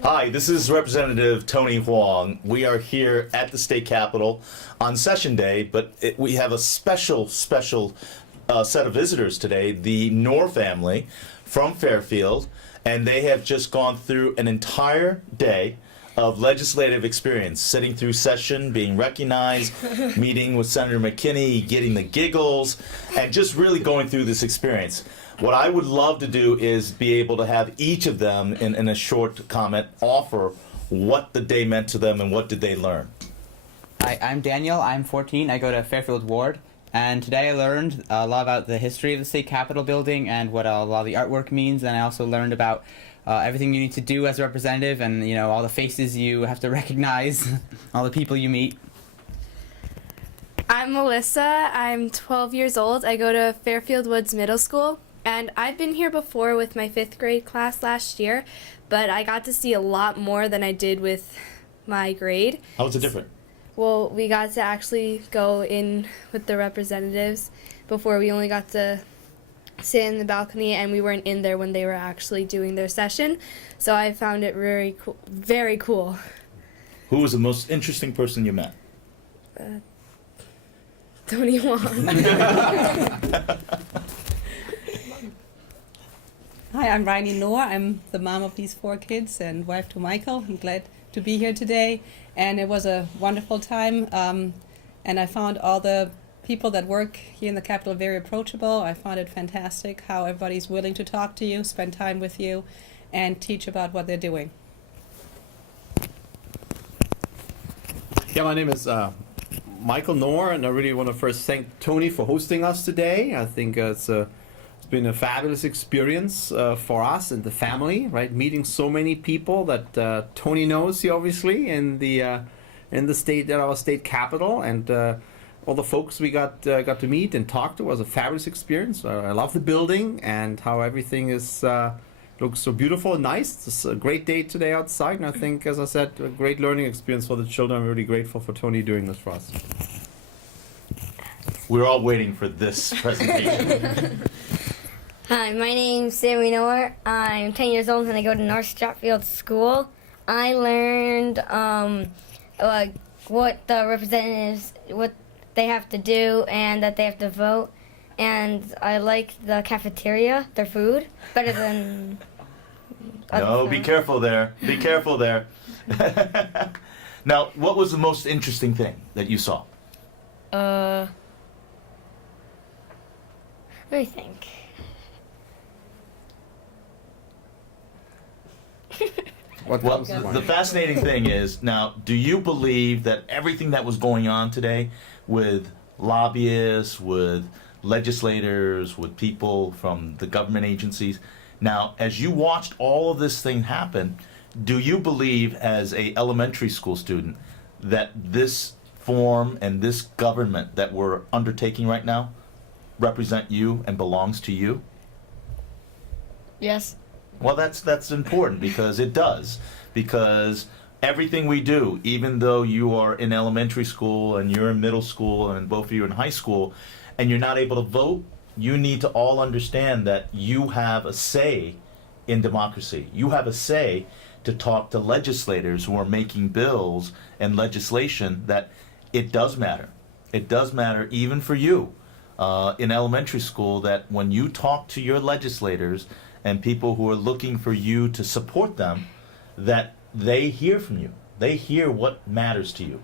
Hi, this is Representative Tony Hwang. We are here at the state capitol on session day, but we have a special set of visitors today, the Knorr family from Fairfield, and they have just gone through an entire day of legislative experience, sitting through session, being recognized, meeting with Senator McKinney, getting the giggles, and just really going through this experience. What I would love to do is be able to have each of them, in a short comment, offer what the day meant to them and what did they learn. Hi, I'm Daniel. I'm 14. I go to Fairfield Ward. And today I learned a lot about the history of the state capitol building and what a lot of the artwork means. And I also learned about everything you need to do as a representative and, you know, all the faces you have to recognize, all the people you meet. I'm Melissa. I'm 12 years old. I go to Fairfield Woods Middle School. And I've been here before with my 5th grade class last year, but I got to see a lot more than I did with my grade. How was it different? Well, we got to actually go in with the representatives. Before, we only got to sit in the balcony, and we weren't in there when they were actually doing their session. So I found it very cool. Very cool. Who was the most interesting person you met? Tony Hwang. Hi, I'm Rainy Knorr. I'm the mom of these 4 kids and wife to Michael. I'm glad to be here today. And it was a wonderful time. And I found all the people that work here in the Capitol very approachable. I found it fantastic how everybody's willing to talk to you, spend time with you, and teach about what they're doing. Yeah, my name is Michael Knorr, and I really want to first thank Tony for hosting us today. I think it's been a fabulous experience for us and the family, right? Meeting so many people that Tony knows, he obviously, in the state, at our state capitol, and all the folks we got to meet and talk to was a fabulous experience. I love the building and how everything is looks so beautiful and nice. It's a great day today outside, and I think, as I said, a great learning experience for the children. I'm really grateful for Tony doing this for us. We're all waiting for this presentation. Hi, my name's Sammy Knorr. I'm 10 years old and I go to North Stratfield School. I learned what the representatives, what they have to do and that they have to vote. And I like the cafeteria, their food, better than No, be careful there. Be careful there. Now, what was the most interesting thing that you saw? Let me think. Well, the fascinating thing is, now, do you believe that everything that was going on today with lobbyists, with legislators, with people from the government agencies, now, as you watched all of this thing happen, do you believe as a elementary school student that this form and this government that we're undertaking right now represent you and belongs to you? Yes. Well, that's important because it does. Because everything we do, even though you are in elementary school and you're in middle school and both of you in high school, and you're not able to vote, you need to all understand that you have a say in democracy. You have a say to talk to legislators who are making bills and legislation that it does matter. It does matter even for you in elementary school, that when you talk to your legislators and people who are looking for you to support them, that they hear from you. They hear what matters to you.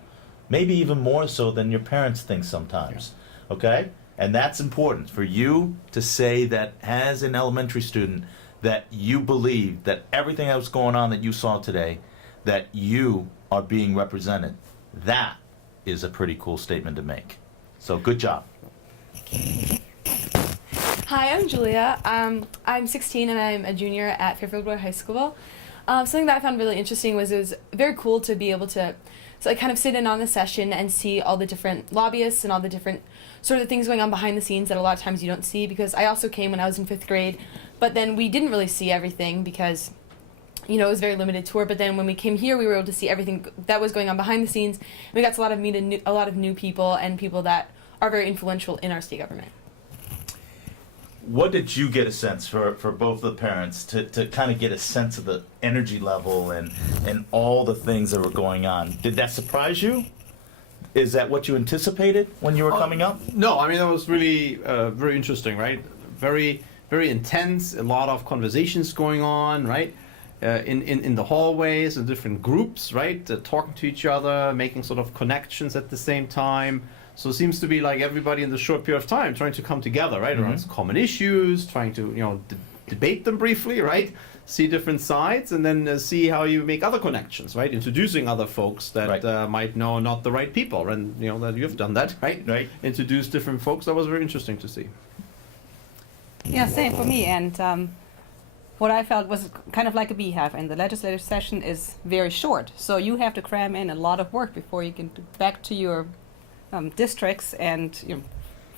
Maybe even more so than your parents think sometimes. Okay? And that's important for you to say that as an elementary student, that you believe that everything that was going on that you saw today, that you are being represented. That is a pretty cool statement to make. So good job. Hi, I'm Julia. I'm 16 and I'm a junior at Fairfield High School. Something that I found really interesting was it was very cool to be able to kind of sit in on the session and see all the different lobbyists and all the different sort of things going on behind the scenes that a lot of times you don't see, because I also came when I was in 5th grade, but then we didn't really see everything because, you know, it was a very limited tour. But then when we came here, we were able to see everything that was going on behind the scenes. We got to meet a lot of new people and people that are very influential in our state government. what did you get a sense for both the parents to kind of get a sense of the energy level and all the things that were going on? Did that surprise you? Is that what you anticipated when you were coming up? No, I mean, that was really very interesting, right? Very, very intense, a lot of conversations going on, right? In the hallways, in different groups, right? Talking to each other, making sort of connections at the same time. So it seems to be like everybody in the short period of time trying to come together, right? Around common issues, trying to, debate them briefly, right? See different sides, and then see how you make other connections, right? Introducing other folks that might know not the right people, and that you've done that, right? Right. Introduce different folks. That was very interesting to see. Yeah, same for me. And what I felt was kind of like a beehive, and the legislative session is very short. So you have to cram in a lot of work before you can get back to your districts and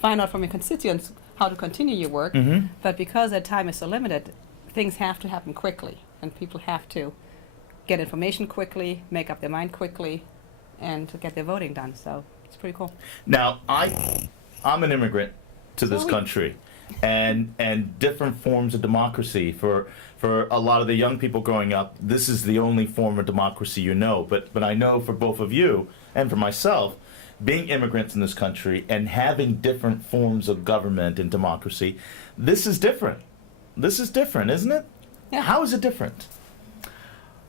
find out from your constituents how to continue your work. Mm-hmm. But because that time is so limited, things have to happen quickly, and people have to get information quickly, make up their mind quickly, and to get their voting done. So it's pretty cool. Now, I'm an immigrant to this country, and different forms of democracy for a lot of the young people growing up. This is the only form of democracy But I know for both of you and for myself, being immigrants in this country and having different forms of government and democracy, this is different. This is different, isn't it? Yeah. How is it different?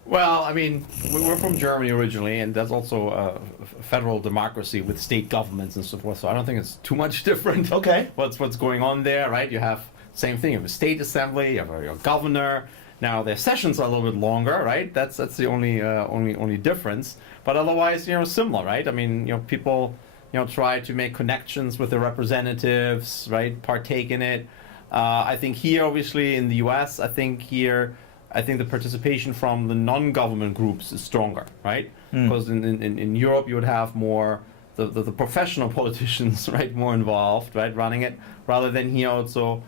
Well, I mean, we're from Germany originally, and there's also a federal democracy with state governments and so forth. So I don't think it's too much different. Okay. What's going on there, right? You have same thing. You have a state assembly. You have your governor. Now their sessions are a little bit longer, right? That's the only difference. But otherwise, similar, right? I mean, people, try to make connections with their representatives, right? Partake in it. I think here, obviously, in the U.S., I think the participation from the non-government groups is stronger, right? Because in Europe, you would have more the professional politicians, right, more involved, right, running it, rather than here also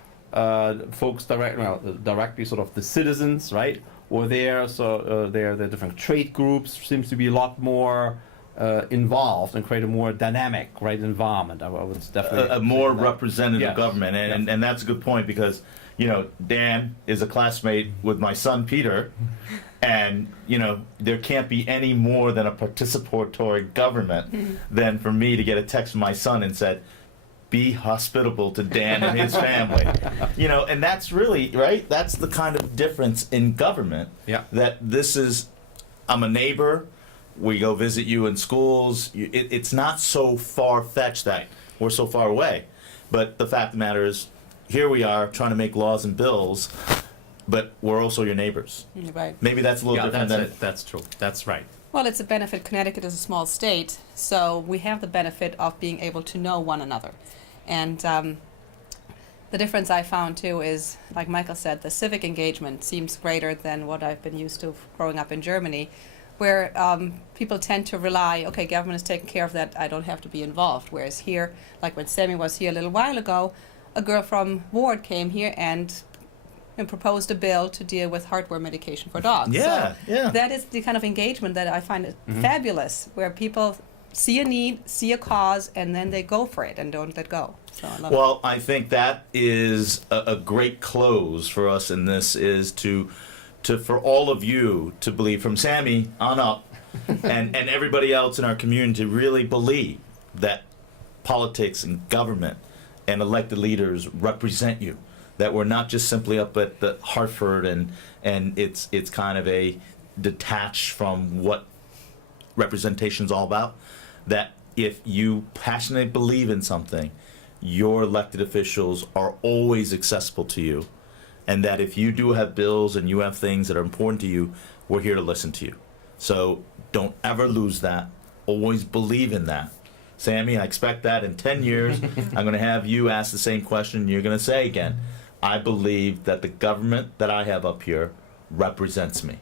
folks directly sort of the citizens, right, were there. So there the different trade groups seems to be a lot more involved and create a more dynamic, right, environment. I would definitely A more say that. representative Yes. government, and that's a good point because Dan is a classmate with my son Peter, and there can't be any more than a participatory government than for me to get a text from my son and said, be hospitable to Dan and his family. And that's really, right? That's the kind of difference in government. Yeah. That this is, I'm a neighbor, we go visit you in schools. It's not so far-fetched that we're so far away. But the fact of the matter is, here we are trying to make laws and bills, but we're also your neighbors. Right. Maybe that's a little different than... That's true. That's right. Well, it's a benefit. Connecticut is a small state, so we have the benefit of being able to know one another. And the difference I found, too, is, like Michael said, the civic engagement seems greater than what I've been used to growing up in Germany, where people tend to rely, okay, government is taking care of that, I don't have to be involved. Whereas here, like when Sammy was here a little while ago, a girl from Ward came here and proposed a bill to deal with heartworm medication for dogs. Yeah, So yeah. that is the kind of engagement that I find fabulous, where people see a need, see a cause, and then they go for it and don't let go. So I love it. Well, I think that is a great close for us in this, is to for all of you to believe, from Sammy on up, and everybody else in our community, to really believe that politics and government and elected leaders represent you. That we're not just simply up at the Hartford and it's kind of a detached from what representation's all about. That if you passionately believe in something, your elected officials are always accessible to you. And that if you do have bills and you have things that are important to you, we're here to listen to you. So don't ever lose that. Always believe in that. Sammy, I expect that in 10 years, I'm going to have you ask the same question and you're going to say again, I believe that the government that I have up here represents me.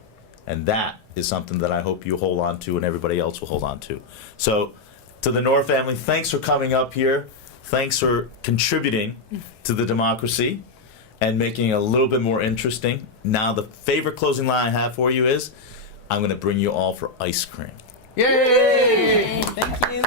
And that is something that I hope you hold on to and everybody else will hold on to. So to the Knorr family, thanks for coming up here. Thanks for contributing to the democracy and making it a little bit more interesting. Now the favorite closing line I have for you is, I'm going to bring you all for ice cream. Yay! Thank you.